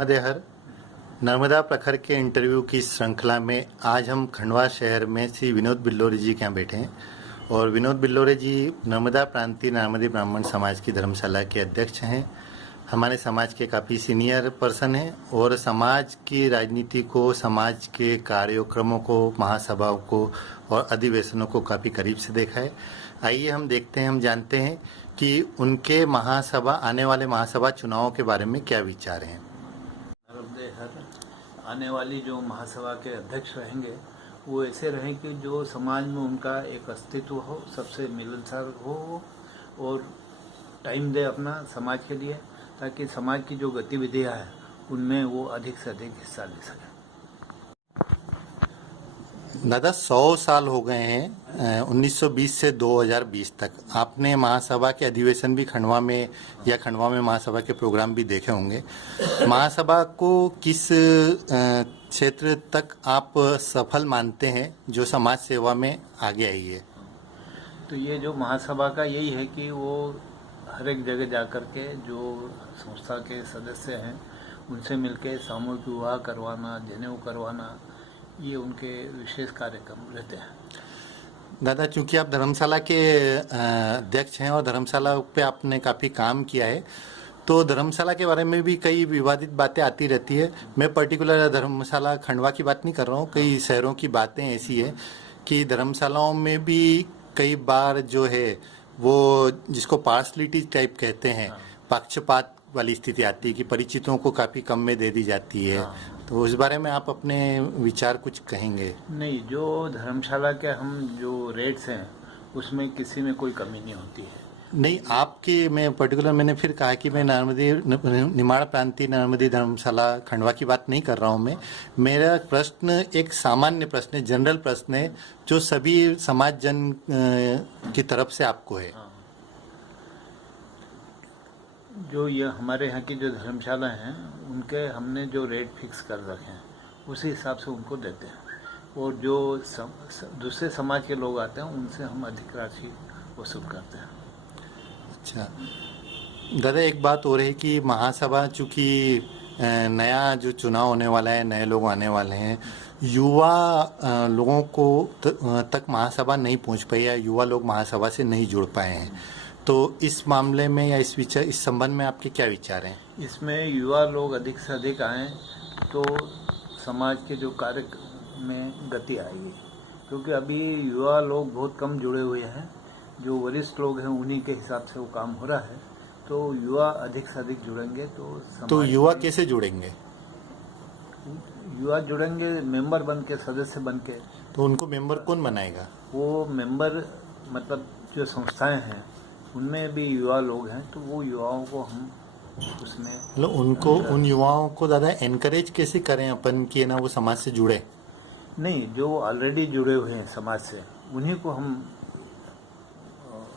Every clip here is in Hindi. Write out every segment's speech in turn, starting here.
नर्मदे हर नर्मदा प्रखर के इंटरव्यू की श्रृंखला में आज हम खंडवा शहर में श्री विनोद बिल्लोरे जी के यहाँ बैठे हैं और विनोद बिल्लोरे जी नर्मदा प्रांतीय नार्मदी ब्राह्मण समाज की धर्मशाला के अध्यक्ष हैं। हमारे समाज के काफ़ी सीनियर पर्सन हैं और समाज की राजनीति को, समाज के कार्यक्रमों को, महासभाओं को और अधिवेशनों को काफ़ी करीब से देखा है। आइए हम देखते हैं, हम जानते हैं कि उनके आने वाले महासभा चुनावों के बारे में क्या विचार हैं। आने वाली जो महासभा के अध्यक्ष रहेंगे वो ऐसे रहें कि जो समाज में उनका एक अस्तित्व हो, सबसे मिलनसार हो और टाइम दे अपना समाज के लिए, ताकि समाज की जो गतिविधियां हैं उनमें वो अधिक से अधिक हिस्सा ले सकें। दादा 100 साल हो गए हैं, 1920 से 2020 तक। आपने महासभा के अधिवेशन भी खंडवा में या खंडवा में महासभा के प्रोग्राम भी देखे होंगे। महासभा को किस क्षेत्र तक आप सफल मानते हैं जो समाज सेवा में आगे आई है? तो ये जो महासभा का यही है कि वो हर एक जगह जा कर के जो संस्था के सदस्य हैं उनसे मिलके सामूहिक विवाह करवाना, जनेऊ करवाना, ये उनके विशेष कार्यक्रम रहते हैं। दादा, चूंकि आप धर्मशाला के अध्यक्ष हैं और धर्मशाला पे आपने काफ़ी काम किया है, तो धर्मशाला के बारे में भी कई विवादित बातें आती रहती है। मैं पर्टिकुलर धर्मशाला खंडवा की बात नहीं कर रहा हूँ, कई शहरों की बातें ऐसी है कि धर्मशालाओं में भी कई बार जो है वो जिसको पार्शलिटी टाइप कहते हैं, पक्षपात वाली स्थिति आती है कि परिचितों को काफ़ी कम में दे दी जाती है। तो उस बारे में आप अपने विचार कुछ कहेंगे? नहीं, जो धर्मशाला के हम जो रेट्स हैं उसमें किसी में कोई कमी नहीं होती है। नहीं, आपकी मैं पर्टिकुलर मैंने फिर कहा कि मैं निमाड़ प्रांतीय नर्मदी धर्मशाला खंडवा की बात नहीं कर रहा हूँ। मेरा प्रश्न एक सामान्य प्रश्न है, जनरल प्रश्न है जो सभी समाज जन की तरफ से आपको है। जो ये हमारे यहाँ की जो धर्मशाला हैं उनके हमने जो रेट फिक्स कर रखे हैं उसी हिसाब से उनको देते हैं और जो दूसरे समाज के लोग आते हैं उनसे हम अधिक राशि वसूल करते हैं। अच्छा दादा, एक बात हो रही है कि महासभा चूँकि नया जो चुनाव होने वाला है, नए लोग आने वाले हैं, युवा लोगों को तक महासभा नहीं पहुंच पाई या युवा लोग महासभा से नहीं जुड़ पाए हैं, तो इस मामले में या इस संबंध में आपके क्या विचार हैं? इसमें युवा लोग अधिक से अधिक आएँ तो समाज के जो कार्य में गति आएगी, क्योंकि अभी युवा लोग बहुत कम जुड़े हुए हैं। जो वरिष्ठ लोग हैं उन्हीं के हिसाब से वो काम हो रहा है, तो युवा अधिक से अधिक जुड़ेंगे तो युवा कैसे जुड़ेंगे? युवा जुड़ेंगे मेंबर बन के, सदस्य बन के। तो उनको मेंबर कौन बनाएगा? वो मेंबर मतलब जो संस्थाएं हैं उनमें भी युवा लोग हैं, तो वो युवाओं को हम उसमें मतलब उनको उन युवाओं को दादा एनकरेज कैसे करें अपन कि ना वो समाज से जुड़े? नहीं, जो ऑलरेडी जुड़े हुए हैं समाज से उन्हीं को हम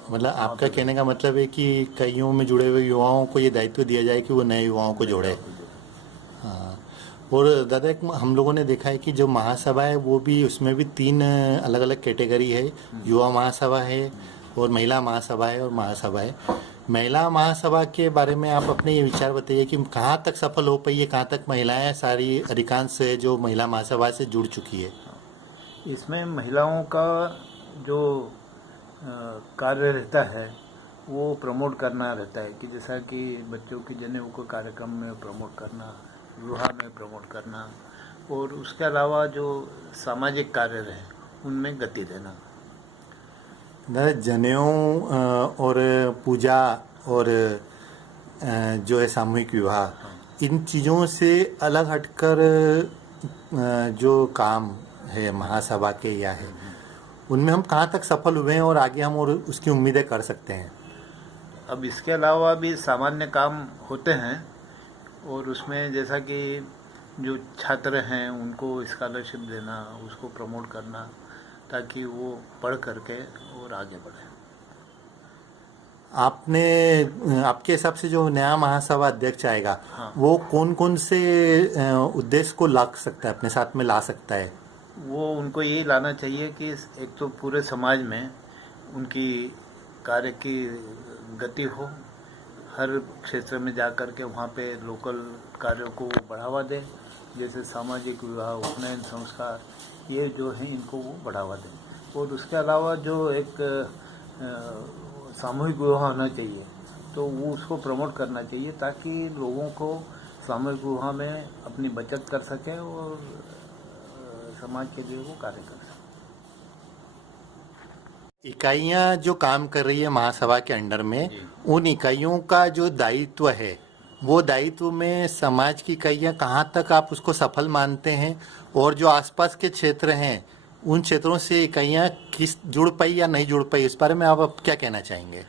मतलब आपका कहने का मतलब है कि कईयों में जुड़े हुए युवाओं को ये दायित्व दिया जाए कि वो नए युवाओं को जोड़े। हाँ, और दादा हम लोगों ने देखा है कि जो महासभा है वो भी, उसमें भी 3 अलग अलग कैटेगरी है। युवा महासभा है और महिला महासभा है और महासभा है। महिला महासभा के बारे में आप अपने ये विचार बताइए कि कहाँ तक सफल हो पाई है, कहाँ तक महिलाएं सारी अधिकांश जो महिला महासभा से जुड़ चुकी है? इसमें महिलाओं का जो कार्य रहता है वो प्रमोट करना रहता है कि जैसा कि बच्चों की जनेऊ को कार्यक्रम में प्रमोट करना, विवाह में प्रमोट करना, और उसके अलावा जो सामाजिक कार्य रहे उनमें गति देना। जनेऊ और पूजा और जो है सामूहिक विवाह, इन चीज़ों से अलग हटकर जो काम है महासभा के या है, उनमें हम कहाँ तक सफल हुए हैं और आगे हम और उसकी उम्मीदें कर सकते हैं? अब इसके अलावा भी सामान्य काम होते हैं और उसमें जैसा कि जो छात्र हैं उनको स्कॉलरशिप देना, उसको प्रमोट करना ताकि वो पढ़ करके और आगे बढ़े। आपके हिसाब से जो नया महासभा अध्यक्ष आएगा, हाँ, वो कौन कौन से उद्देश्य को ला सकता है, अपने साथ में ला सकता है? वो उनको यही लाना चाहिए कि एक तो पूरे समाज में उनकी कार्य की गति हो, हर क्षेत्र में जा कर के वहाँ पे लोकल कार्यों को बढ़ावा दें, जैसे सामाजिक विवाह, उपनयन संस्कार, ये जो हैं इनको वो बढ़ावा दें। और उसके अलावा जो एक सामूहिक विवाह होना चाहिए तो वो उसको प्रमोट करना चाहिए, ताकि लोगों को सामूहिक विवाह में अपनी बचत कर सकें और समाज के लिए वो कार्य कर सकें। इकाइयां जो काम कर रही है महासभा के अंडर में, उन इकाइयों का जो दायित्व है, वो दायित्व में समाज की इकाइयां कहाँ तक आप उसको सफल मानते हैं, और जो आसपास के क्षेत्र हैं उन क्षेत्रों से इकाइयां किस जुड़ पाई या नहीं जुड़ पाई, इस बारे में आप अब क्या कहना चाहेंगे?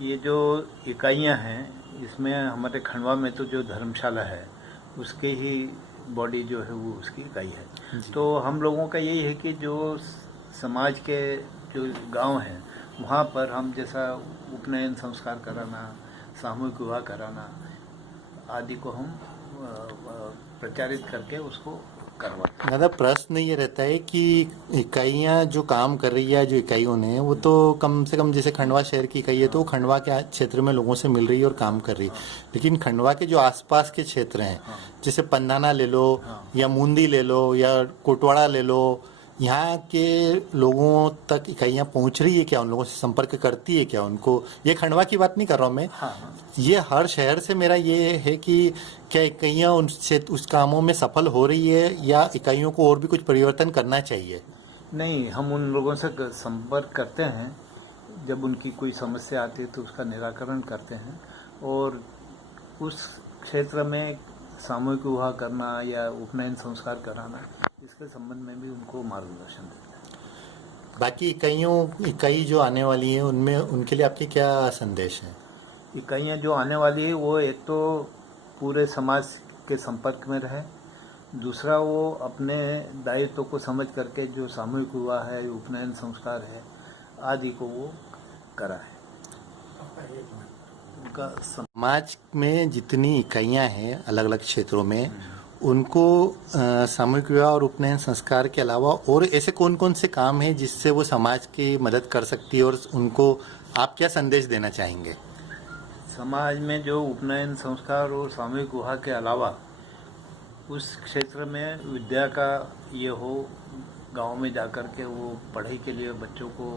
ये जो इकाइयां हैं इसमें हमारे खंडवा में तो जो धर्मशाला है उसके ही बॉडी जो है वो उसकी इकाई है। तो हम लोगों का यही है कि जो समाज के जो गांव हैं वहाँ पर हम जैसा उपनयन संस्कार कराना, सामूहिक विवाह कराना आदि को हम प्रचारित करके उसको करवाते हैं। दादा, प्रश्न ये रहता है कि इकाइयां जो काम कर रही है, जो इकाइयों ने, वो तो कम से कम जैसे खंडवा शहर की इकाई है तो खंडवा के क्षेत्र में लोगों से मिल रही है और काम कर रही है, लेकिन खंडवा के जो आसपास के क्षेत्र हैं, जैसे पंधाना ले लो या मूंदी ले लो या कोटवाड़ा ले लो, यहाँ के लोगों तक इकाइयाँ पहुँच रही है क्या? उन लोगों से संपर्क करती है क्या? उनको, ये खंडवा की बात नहीं कर रहा हूँ मैं, ये हर शहर से मेरा ये है कि क्या इकाइयाँ उनसे उस कामों में सफल हो रही है या इकाइयों को और भी कुछ परिवर्तन करना चाहिए? नहीं, हम उन लोगों से संपर्क करते हैं, जब उनकी कोई समस्या आती है तो उसका निराकरण करते हैं, और उस क्षेत्र में सामूहिक विवाह करना या उपनयन संस्कार कराना, इसके संबंध में भी उनको मार्गदर्शन देते हैं। बाकी इकाई जो आने वाली है उनमें, उनके लिए आपके क्या संदेश हैं? इकाइयाँ जो आने वाली है वो एक तो पूरे समाज के संपर्क में रहे, दूसरा वो अपने दायित्व को समझ करके जो सामूहिक विवाह है, उपनयन संस्कार है आदि को वो कराए। उनका समाज में जितनी इकाइयां हैं अलग अलग क्षेत्रों में, उनको सामूहिक विवाह और उपनयन संस्कार के अलावा और ऐसे कौन कौन से काम हैं जिससे वो समाज की मदद कर सकती है, और उनको आप क्या संदेश देना चाहेंगे? समाज में जो उपनयन संस्कार और सामूहिक विवाह के अलावा उस क्षेत्र में विद्या का ये हो, गांव में जाकर के वो पढ़ाई के लिए बच्चों को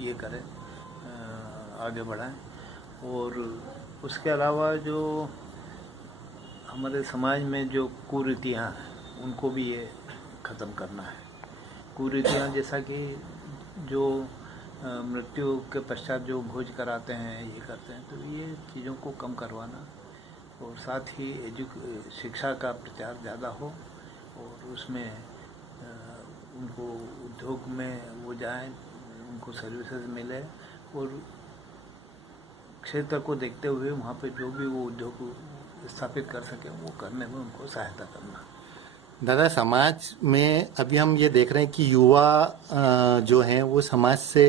ये करें, आगे बढ़ाएं। और उसके अलावा जो हमारे समाज में जो कुरीतियाँ हैं उनको भी ये ख़त्म करना है। कुरीतियाँ जैसा कि जो मृत्यु के पश्चात जो भोज कराते हैं, ये करते हैं, तो ये चीज़ों को कम करवाना, और साथ ही शिक्षा का प्रचार ज़्यादा हो, और उसमें उनको उद्योग में वो जाएं, उनको सर्विसेज मिले, और क्षेत्र को देखते हुए वहाँ पे जो भी वो उद्योग स्थापित कर सके वो करने में उनको सहायता करना। दादा, समाज में अभी हम ये देख रहे हैं कि युवा जो हैं वो समाज से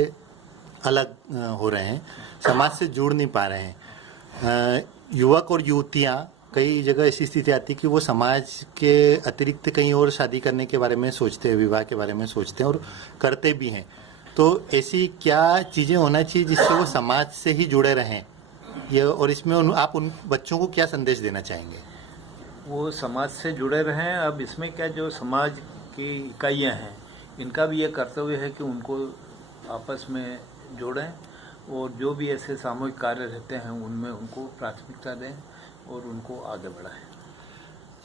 अलग हो रहे हैं, समाज से जुड़ नहीं पा रहे हैं। युवक और युवतियाँ, कई जगह ऐसी स्थिति आती है कि वो समाज के अतिरिक्त कहीं और शादी करने के बारे में सोचते हैं, विवाह के बारे में सोचते हैं और करते भी हैं। तो ऐसी क्या चीज़ें होना चाहिए जिससे वो समाज से ही जुड़े रहें, ये, और इसमें आप उन बच्चों को क्या संदेश देना चाहेंगे? वो समाज से जुड़े रहें। अब इसमें क्या, जो समाज की इकाइयाँ हैं इनका भी ये कर्तव्य है कि उनको आपस में जोड़ें, और जो भी ऐसे सामूहिक कार्य रहते हैं उनमें उनको प्राथमिकता दें और उनको आगे बढ़ाएं।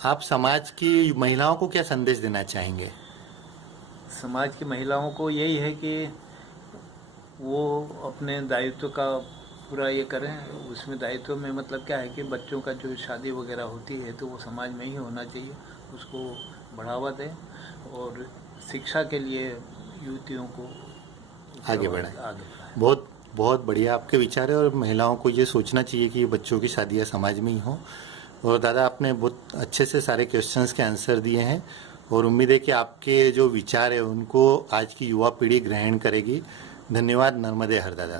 आप समाज की महिलाओं को क्या संदेश देना चाहेंगे? समाज की महिलाओं को यही है कि वो अपने दायित्व का पूरा ये करें। उसमें दायित्व में मतलब क्या है कि बच्चों का जो शादी वगैरह होती है तो वो समाज में ही होना चाहिए, उसको बढ़ावा दें, और शिक्षा के लिए युवतियों को आगे बढ़ाएं। बहुत बहुत बढ़िया आपके विचार है, और महिलाओं को ये सोचना चाहिए कि बच्चों की शादियाँ समाज में ही हों। और दादा, आपने बहुत अच्छे से सारे क्वेश्चंस के आंसर दिए हैं, और उम्मीद है कि आपके जो विचार है उनको आज की युवा पीढ़ी ग्रहण करेगी। धन्यवाद। नर्मदे हर दादा।